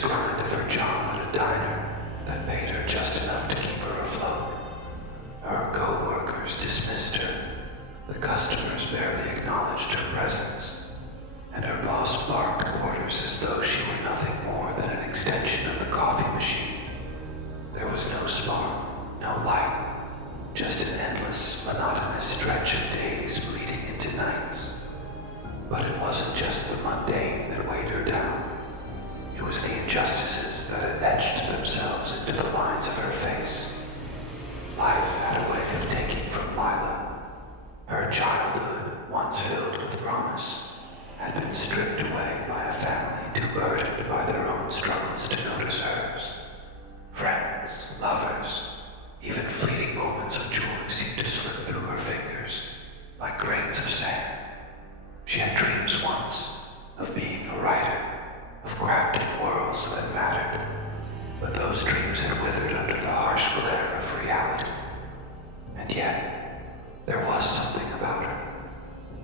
grind of her job at a diner that paid her just enough to keep her afloat. Her co-workers dismissed her, the customers barely acknowledged her presence, and her boss barked orders as though she were nothing more than an extension of the coffee machine. There was no spark, no light, just an endless, monotonous stretch of days bleeding into nights. But it wasn't just the mundane that weighed her down. It was the injustices that had etched themselves into the lines of her face. Life had a way of taking from Lila. Her childhood, once filled with promise, had been stripped away by a family too burdened by their own struggles to notice hers. Friends, lovers, even fleeting moments of joy seemed to slip through her fingers like grains of sand. She had dreams once of being a writer, of crafting worlds that mattered, but those dreams had withered under the harsh glare of reality. And yet, there was something about her,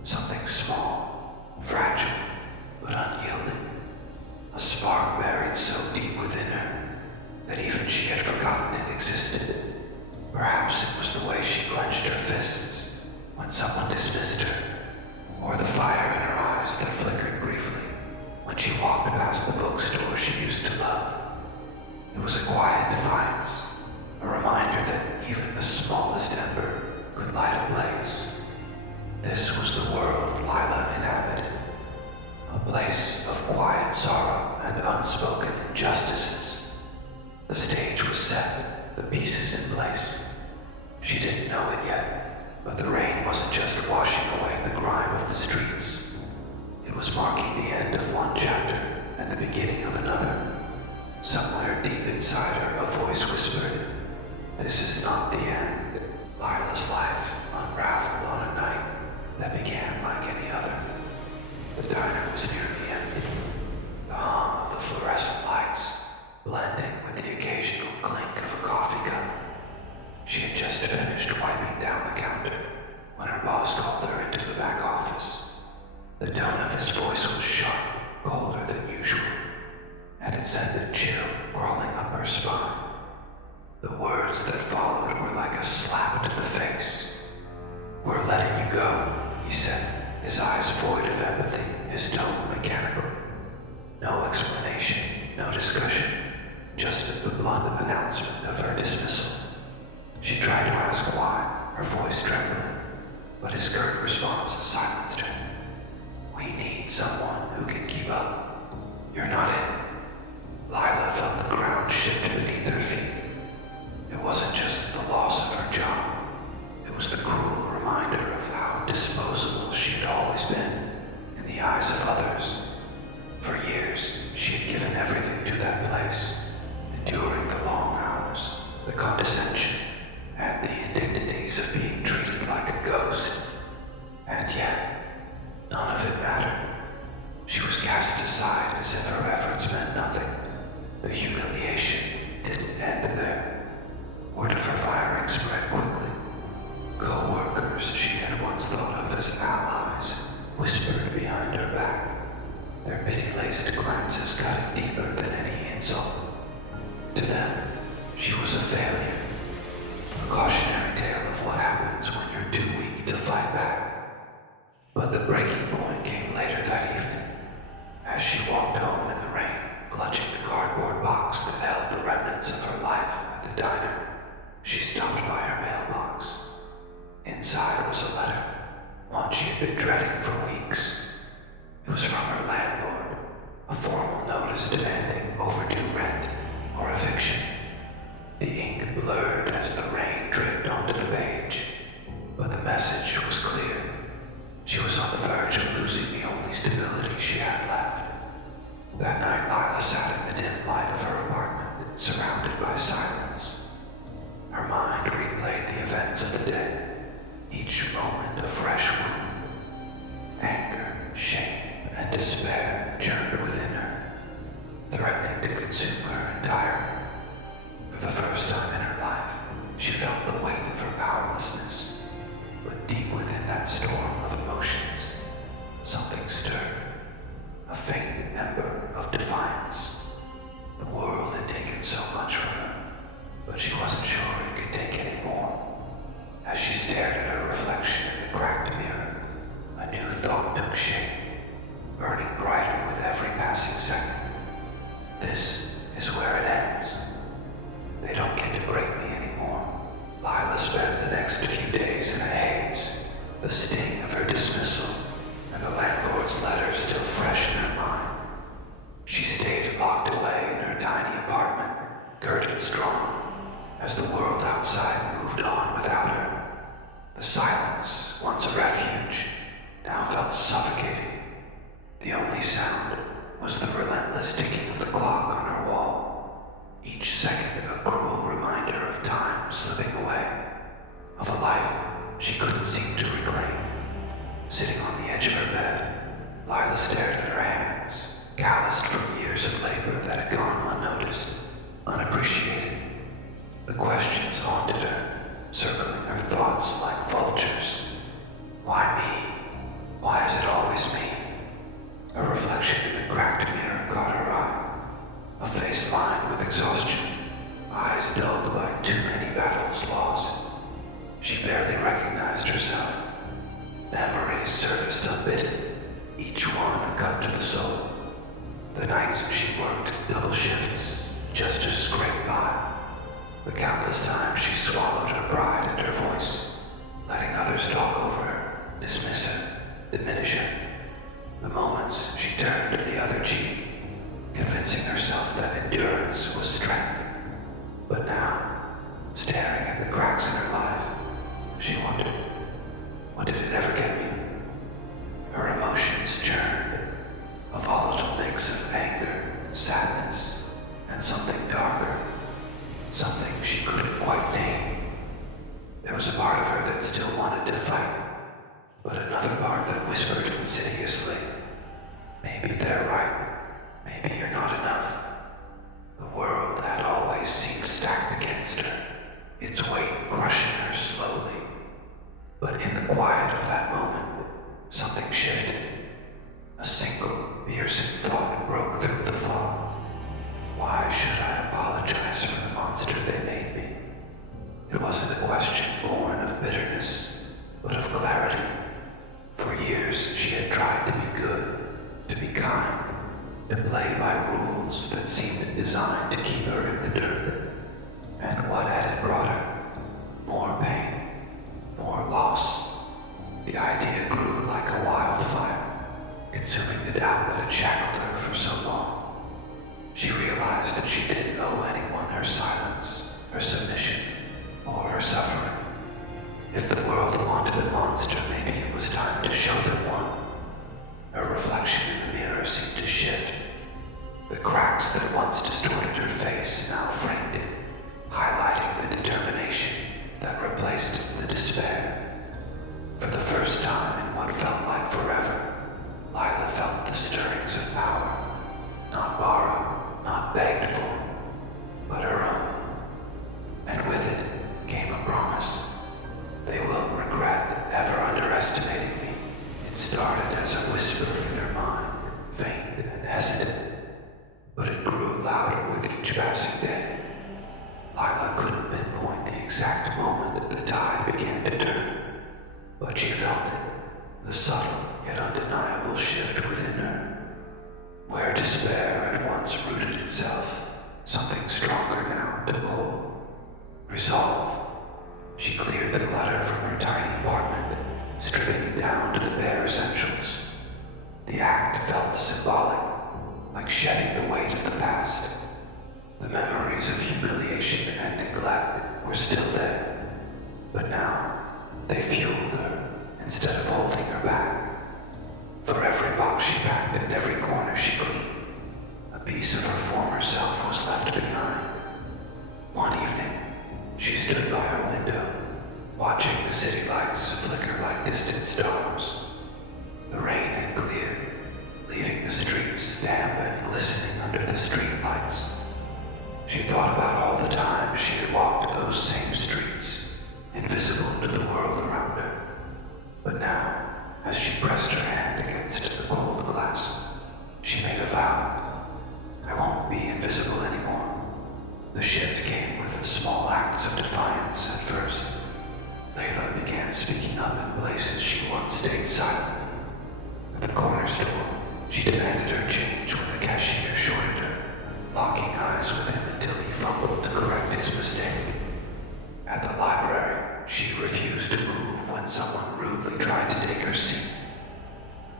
something small, fragile, but unyielding, a spark buried so deep within her that even she had forgotten it existed. Perhaps it was the way she clenched her fists when someone dismissed her, or the fire in her eyes that flickered briefly when she walked past the bookstore she used to love. It was a quiet defiance, a reminder that even the smallest ember could light a blaze. This was the world Lila inhabited, a place of quiet sorrow and unspoken injustices. The stage was set, the pieces in place. She didn't know it yet, but the rain wasn't just washing away the grime of the streets. It was marking the end of one chapter and the beginning of another. Somewhere deep inside her, a voice whispered, "This is not the end." Lila's life unraveled on a night that began like any other. The diner was nearly empty. The hum of the fluorescent lights blending with the occasional clink of a coffee cup. She had just finished wiping down the counter when her boss called her into the back office. The tone of his voice was sharp, colder than usual, and it sent a chill crawling up her spine. The words that followed were like a slap to the face. "We're letting you go," he said, his eyes void of empathy, his tone mechanical. No explanation, no discussion, just the blunt announcement of her dismissal. She tried to ask why, her voice trembling, but his curt response silenced her. "We need someone who can keep up. You're not in." Lila felt the ground shift beneath her feet. It wasn't just the loss of her job. It was the cruel reminder of how disposable she had always been in the eyes of others. For years, she had given everything to that place, enduring the long hours, the condescension, and the indignities of being treated like a ghost. And yet, none of it mattered. She was cast aside as if her efforts meant nothing. The humiliation didn't end there. Word of her firing spread quickly. Co-workers she had once thought of as allies whispered behind her back, their pity-laced glances cutting deeper than any insult. To them, she was a failure, a cautionary tale of what happens when you're too weak to fight back. But the breaking point came later that evening, as she walked home in the rain, clutching the cardboard box that held the remnants of her life at the diner. She stopped by her mailbox. Inside was a letter, one she had been dreading for weeks. It was from her landlord, a formal notice demanding overdue rent or eviction. The ink blurred as the rain dripped onto the page, but the message was clear. She was on the verge of losing the only stability she had left. That night, Lila sat in the dim light of her apartment, surrounded by silence. Her mind replayed the events of the day, each moment a fresh wound. Anger, shame, and despair churned within her, threatening to consume her entirely. For the first time in her life, she felt the weight of her powerlessness. But deep within that storm of emotions, something stirred, a faint ember of defiance. but she wasn't sure it could take any more. As she stared at her reflection in the cracked mirror, a new thought took shape, burning brighter with every passing second. This is where it ends. They don't get to break me anymore. Lila spent the next few days in a haze, the sting of her dismissal and the landlord's letter still fresh in her mind. She stayed locked away in her tiny apartment, curtains drawn, as the world outside moved on without her. The silence, once a refuge, now felt suffocating. The only sound was the relentless ticking of the clock on her wall, each second a cruel reminder of time slipping away, of a life she couldn't seem to reclaim. Sitting on the edge of her bed, Lila stared at her hands, calloused from years of labor that had gone unnoticed, unappreciated. The questions haunted her, circling her thoughts like vultures. Why me? Why is it always me? A reflection in the cracked mirror caught her eye, a face lined with exhaustion, eyes dulled by too many battles lost. She barely recognized herself. Memories surfaced unbidden, each one a cut to the soul. The nights she worked double shifts just to scrape by. The countless times she swallowed her pride and her voice, letting others talk over her, dismiss her, diminish her. The moments she turned the other cheek, convincing herself that endurance was strength. But now, staring at the cracks in her life, she wondered, what did it ever get me? Her emotions churned, a volatile mix of anger, sadness, and something darker, something she couldn't quite name. There was a part of her that still wanted to fight, but another part that whispered insidiously, maybe they're right, maybe you're not enough. The world had always seemed stacked against her, its weight crushing her slowly. But in the quiet of that moment, something shifted. A single, piercing thought broke through the fog. Why should I apologize for the monster they made me? It wasn't a question born of bitterness, but of clarity. For years, she had tried to be good, to be kind, to play by rules that seemed designed to keep her in the dirt. And what had it brought her? More pain, more loss. The idea grew like a wildfire, consuming the doubt that had shackled her for so long. She realized that she didn't owe anyone her silence, her submission, or her suffering. If the world wanted a monster, maybe it was time to show them one. Her reflection in the mirror seemed to shift. The cracks that once distorted her face now framed it, highlighting the determination that replaced the despair. For the first time in what felt like forever, Lila felt the stirrings of power, not borrowed, not begged for, but her own. And with it came a promise. They will regret ever underestimating me. It started as a whisper in her mind, faint and hesitant, but it grew louder with each passing day. Lila couldn't pinpoint the exact moment the tide began to turn, but she felt it, the subtle yet undeniable shift within her. Where despair had once rooted itself, something stronger now took hold. Resolve. She cleared the clutter from her tiny apartment, stripping it down to the bare essentials. The act felt symbolic, like shedding the weight of the past. The memories of humiliation and neglect were still there, but now they fueled her instead of holding her back. For every box she packed and every corner she cleaned, a piece of her former self was left behind. One evening, she stood by her window, watching the city lights flicker like distant stars. The rain had cleared, leaving the streets damp and glistening under the street lights. She thought about all the times she had walked those same streets, invisible to the world around her. But now, as she pressed her hand against the cold glass, she made a vow. I won't be invisible anymore. The shift came with a small acts of defiance at first. Layla began speaking up in places she once stayed silent. At the corner store, she demanded her change when the cashier shorted her, locking eyes with him until he fumbled to correct his mistake. At the library, she refused to move when someone rudely tried to take her seat.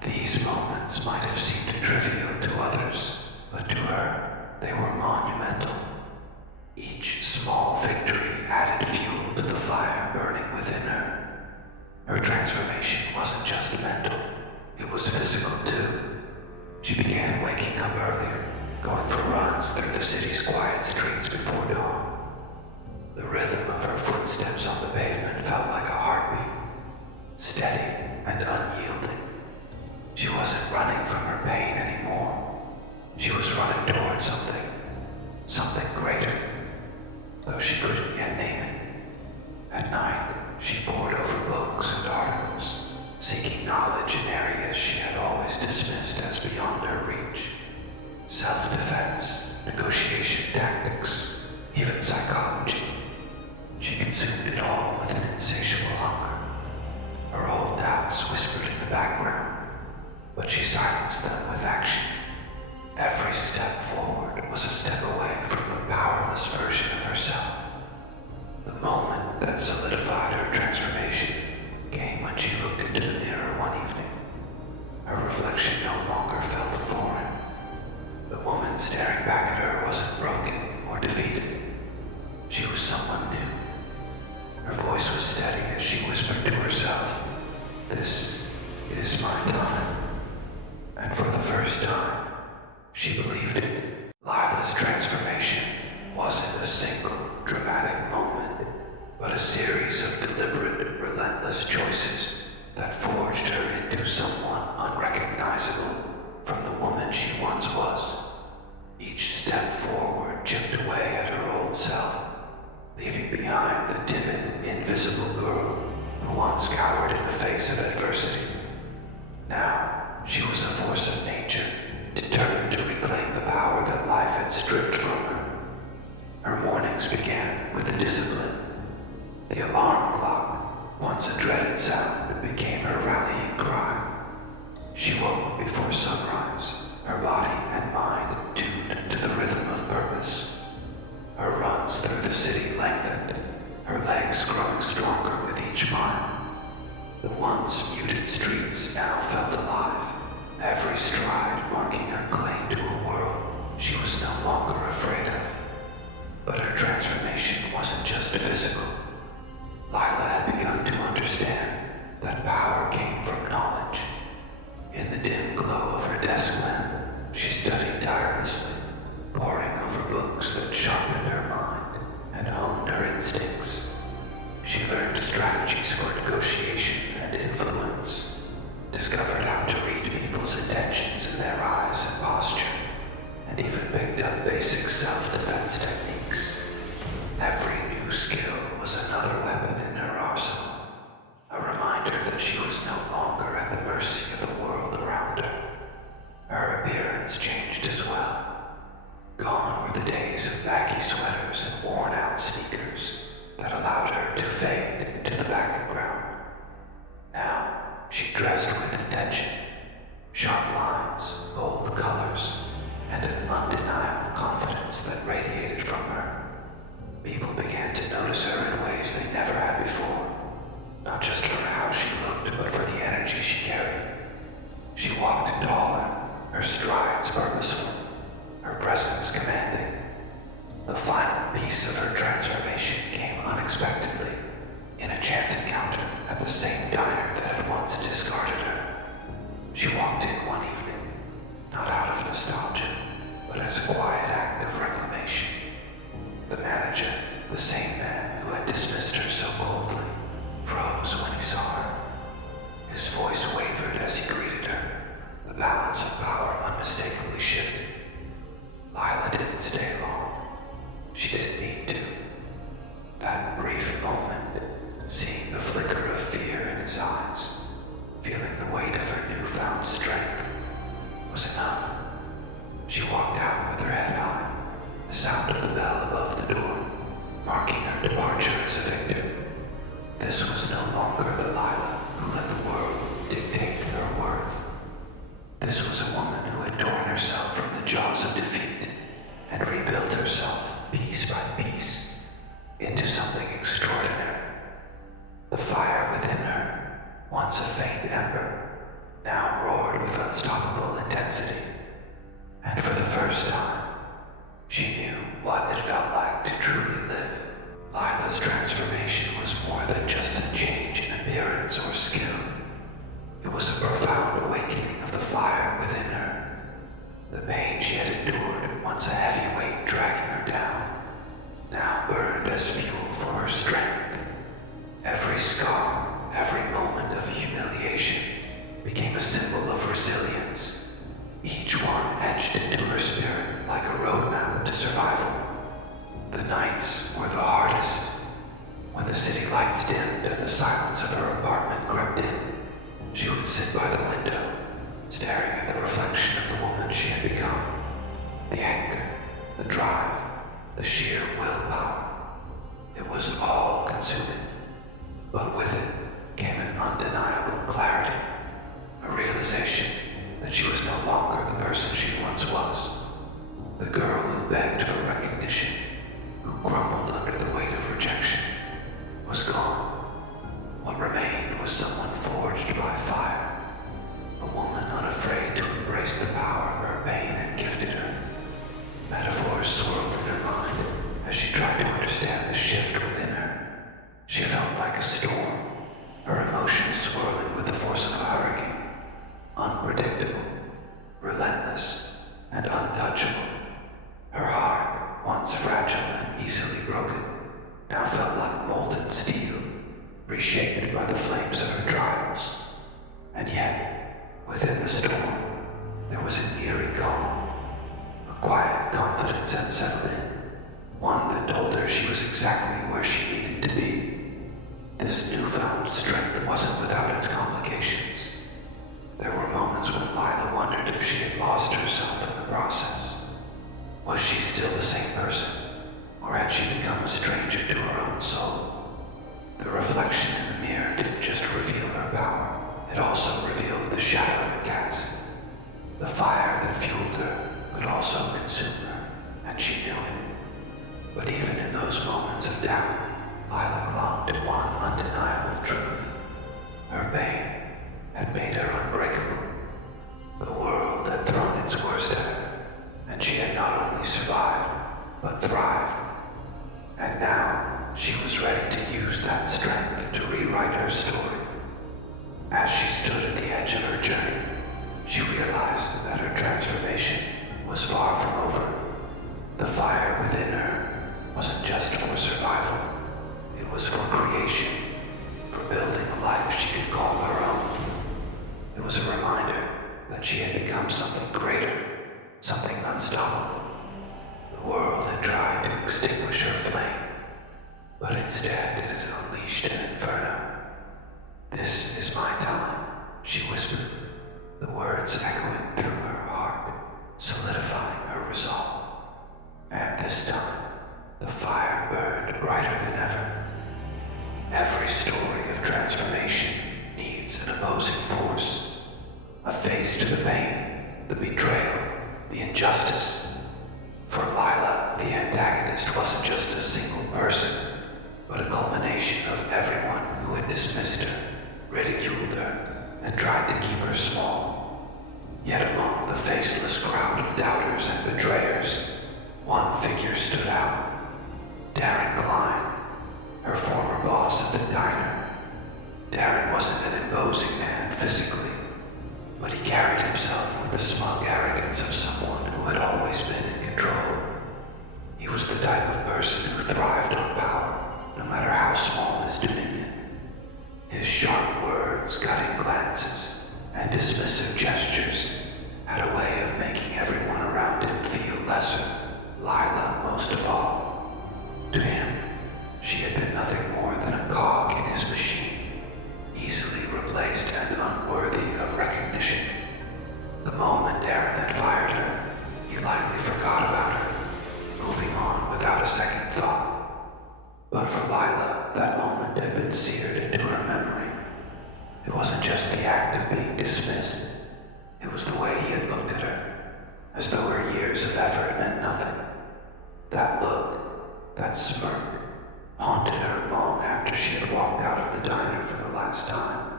These moments might have seemed trivial to others, but to her, they were monumental. Each small victory added fuel to the fire burning within her. Her transformation wasn't just mental, it was physical too. She began waking up earlier, going for runs through the city's quiet streets before dawn. The rhythm of her footsteps on the pavement felt like a heartbeat, steady and unyielding. She wasn't running from her pain anymore. She was running towards something greater, though she couldn't yet name it. At night, she pored over books and articles, seeking knowledge in areas she had always dismissed as beyond her reach. Self-defense, negotiation tactics, even psychology. She consumed it all with an insatiable hunger. Her old doubts whispered in the background, but she silenced them with action. Every step forward was a step away from the powerless version of herself. The moment that solidified her transformation came when she looked into the mirror one evening. Her reflection no longer felt foreign. The woman staring back at her wasn't broken or defeated. She was someone new. Her voice was steady as she whispered to herself, "This is my time." And for the first time, she believed it. Lila's transformation wasn't a single dramatic moment, but a series of deliberate, relentless choices that forged her into someone unrecognizable from the woman she once was. Each step forward chipped away at her old self, leaving behind the timid, invisible girl who once cowered in the face of adversity. Now, she was a force of nature, determined to reclaim the power that life had stripped from her. Her mornings began with a discipline. The alarm clock, once a dreaded sound, became her rallying cry. She woke before sunrise, her body and mind tuned to the rhythm of purpose. Her runs through the city lengthened, her legs growing stronger with each mile. The once muted streets now felt alive, every stride marking her claim to a world she was no longer afraid of. But her transformation wasn't just physical. Lila had begun to understand that power came from knowledge. In the dim glow of her desk lamp, she studied tirelessly, poring over books that sharpened her mind and honed her instincts. She learned strategies for negotiation and influence, discovered how to read people's intentions in their eyes and posture, and even picked up basic self-defense techniques. Every new skill was another weapon in her arsenal, a reminder that she was no longer at the mercy of the world around her. Her appearance changed as well. Gone were the days of baggy sweaters and worn-out sneakers that allowed her to fade into the background. Now, she dressed with intention, sharp lines, bold colors, and an undeniable confidence that radiated from her. People began to notice her in ways they never had before, not just for how she looked, but for the energy she carried. She walked taller, her strides purposeful, her presence commanding. The final piece of her transformation came unexpectedly, in a chance encounter at the same diner that had once discarded her. She walked in one evening, not out of nostalgia, but as a quiet act of reclamation. The manager, the same man who had dismissed her so coldly, froze when he saw her. His voice wavered as he greeted her, the balance of power unmistakably shifted. Lila didn't stay long. She didn't need to. That brief moment, seeing the flicker of fear in his eyes, feeling the weight of her newfound strength, was enough. She walked out with her head high, the sound of the bell above the door, marking her departure as a victim. This was no longer the Lila who let the world dictate her worth. This was a woman who had torn herself from the jaws of defeat and rebuilt herself piece by piece into something extraordinary. The fire within her, once a faint ember, now roared with unstoppable intensity. And for the first time, she knew what it felt like to truly live. Lila's transformation was more than just a change in appearance or skill. It was a profound awakening of the fire within her. The pain she had endured, once a heavy weight dragging her down, now burned as fuel for her strength. Every scar, every moment of humiliation became a symbol of resilience, each one etched into her spirit like a roadmap to survival. The nights were the hardest. When the city lights dimmed and the silence of her apartment crept in, she would sit by the window, staring at the reflection of the woman she had become. The anger, the drive, the sheer willpower. It was all consuming, but with it came an undeniable clarity, a realization that she was no longer the person she once was. The girl who begged for recognition, who crumbled under the weight of rejection, was gone. What remained was someone forged by fire, a woman unafraid to embrace the power her pain had gifted her. Metaphors swirled in her mind as she tried to understand the shift within her. She felt like a storm, her emotions swirling with the force of a hurricane, unpredictable, relentless, and untouchable. Her heart, once fragile and easily broken, now felt like molten steel, reshaped by the flames of her trials. And yet, within the storm, there was an eerie calm. A quiet confidence had settled in, one that told her she was exactly where she needed to be. This newfound strength wasn't without its complications. There were moments when Lila wondered if she had lost herself in the process. Was she still the same person, or had she become a stranger to her own soul? The reflection in the mirror didn't just reveal her power, it also revealed the shadow it cast. The fire that fueled her could also consume her, and she knew it. But even in those moments of doubt, Lila clung to one undeniable truth. Her pain had made her unbreakable. The world had thrown its worst at her, and she had not only survived, but thrived. And now, she was ready to use that strength to rewrite her story. As she stood at the edge of her journey, she realized that her transformation was far from over. The fire within her wasn't just for survival. It was for creation, for building a life she could call her own. It was a reminder that she had become something greater, something unstoppable. The world had tried to extinguish her flame, but instead it had unleashed an inferno. "This is my time," she whispered, the words echoing through her heart, solidifying her resolve. And this time, the fire burned brighter than ever. Every story of transformation needs an opposing force, a face to the pain, the betrayal, the injustice. For Lila, the antagonist wasn't just a single person, but a culmination of everyone who had dismissed her, ridiculed her, and tried to keep her small. Yet among the faceless crowd of doubters and betrayers, one figure stood out. Darren, her former boss at the diner. Darren wasn't an imposing man physically, but he carried himself with the smug arrogance of someone who had always been in control. He was the type of person who thrived on power, no matter how small his dominion. His sharp words, cutting glances, and dismissive gestures had a way of making everyone around him feel lesser, Lila most of all. To him, she had been nothing more than a cog in his machine, easily replaced and unworthy of recognition. The moment Darren had fired her, he likely forgot about her, moving on without a second thought. But for Lila, that moment had been seared into her memory. It wasn't just the act of being dismissed. It was the way he had looked at her, as though her years of effort meant nothing. That look, that smirk, haunted her long after she had walked out of the diner for the last time.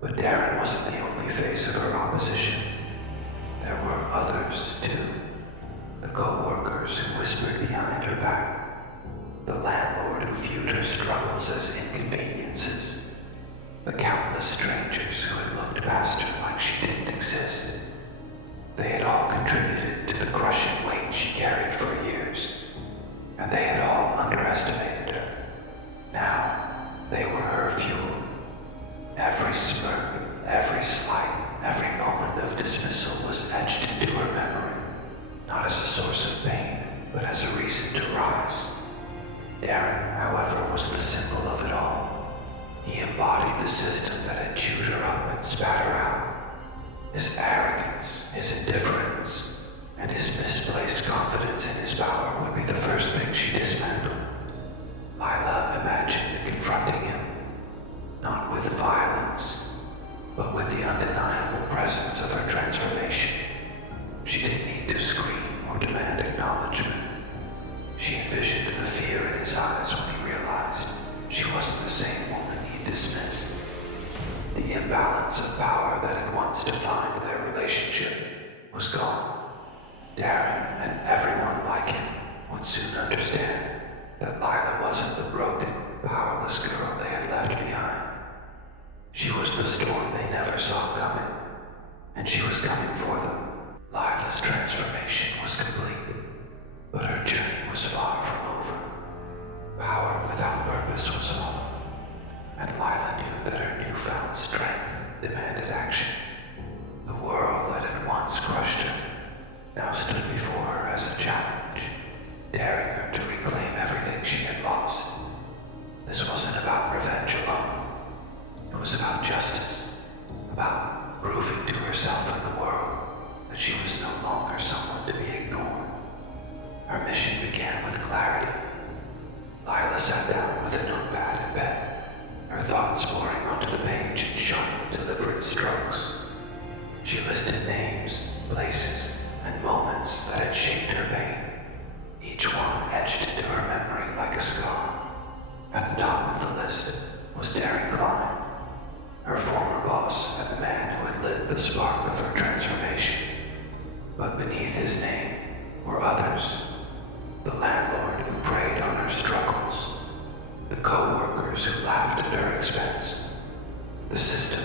But Darren wasn't the only face of her opposition. There were others, too. The co-workers who whispered behind her back. The landlord who viewed her struggles as inconveniences. The countless strangers who had looked past her like she didn't exist. They had all contributed to the crushing weight she carried for years, and they had all underestimated her. Now, they were her fuel. Every smirk, every slight, every moment of dismissal was etched into her memory, not as a source of pain, but as a reason to rise. Darren, however, was the symbol of it all. He embodied the system that had chewed her up and spat her out. His arrogance, his indifference, and his misplaced confidence in his power would be the first thing she dismantled. Lila imagined confronting him, not with violence, but with the undeniable presence of her transformation. She didn't need to scream or demand acknowledgement. She envisioned the fear in his eyes when he realized she wasn't the same woman he dismissed. The imbalance of power that had once defined their relationship was gone. Darren and everyone like him would soon understand that Lila wasn't the broken, powerless girl they had left behind. She was the storm they never saw coming, and she was coming for them. Lila's transformation was complete, but her journey was far from over. Power without purpose was hollow, and Lila knew that her newfound strength demanded action. The world that had once crushed her now stood before her as a challenge, daring her to reclaim everything she had lost. This wasn't about revenge alone. It was about justice, about proving to herself and the world that she was no longer someone to be ignored. Her mission began with clarity. Lila sat down with a notepad and pen, her thoughts pouring onto the page in sharp, deliberate strokes. She listed names, places, and moments that had shaped her pain, each one etched into her memory like a scar. At the top of the list was Darren, her former boss and the man who had lit the spark of her transformation. But beneath his name were others. The landlord who preyed on her struggles. The co-workers who laughed at her expense. The system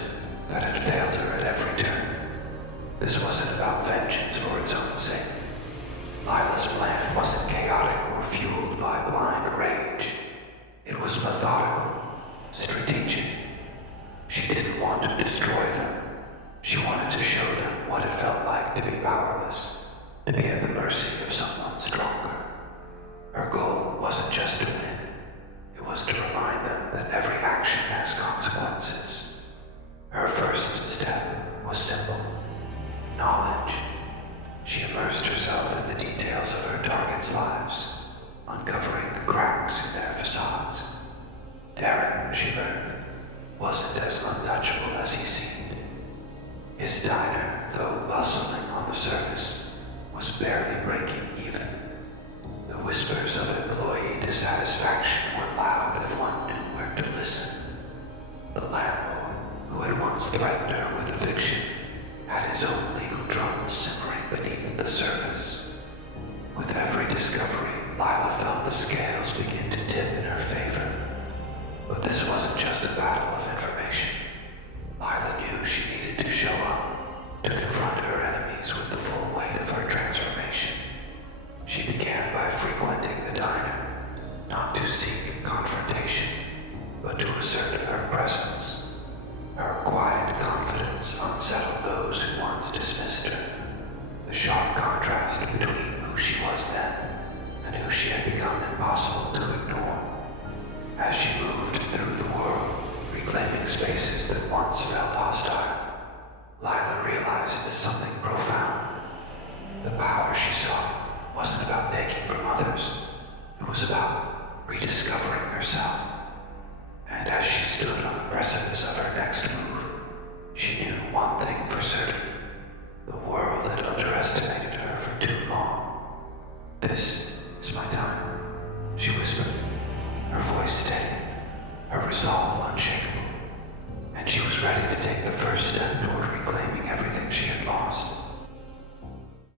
that had failed her at every turn. This wasn't about vengeance for its own sake. Lila's plan wasn't chaotic or fueled by blind rage. It was methodical, strategic. She didn't want to destroy them. She wanted to show them what it felt like to be powerless, to be at the mercy of someone stronger. Her goal wasn't just to win. It was to remind them that every action has consequences. Her first step was simple. Knowledge. She immersed herself in the details of her targets' lives, uncovering the cracks in their facades. Darren, she learned, wasn't as untouchable as he seemed. His diner, though bustling on the surface, was barely breaking even. The whispers of employee dissatisfaction were loud if one knew where to listen. The landlord, who had once threatened her with eviction, had his own legal troubles simmering beneath the surface. With every discovery, Lila felt the scales begin to tip in her favor. But this wasn't just a battle of information. Lila knew she needed to show up, to confront her enemies with the full weight of her transformation. She began by frequenting the diner, not to seek confrontation, but to assert her presence. Her quiet confidence unsettled those who once dismissed her. The sharp contrast between who she was then and who she had become impossible to ignore. As she moved through the world, reclaiming spaces that once felt hostile, Lila realized something profound. The power she sought wasn't about taking from others. It was about rediscovering herself. And as she stood on the precipice of her next move, she knew one thing for certain. The world had underestimated her for too long. "This is my time," she whispered, her voice steady, her resolve unshakable. And she was ready to take the first step toward reclaiming everything she had lost.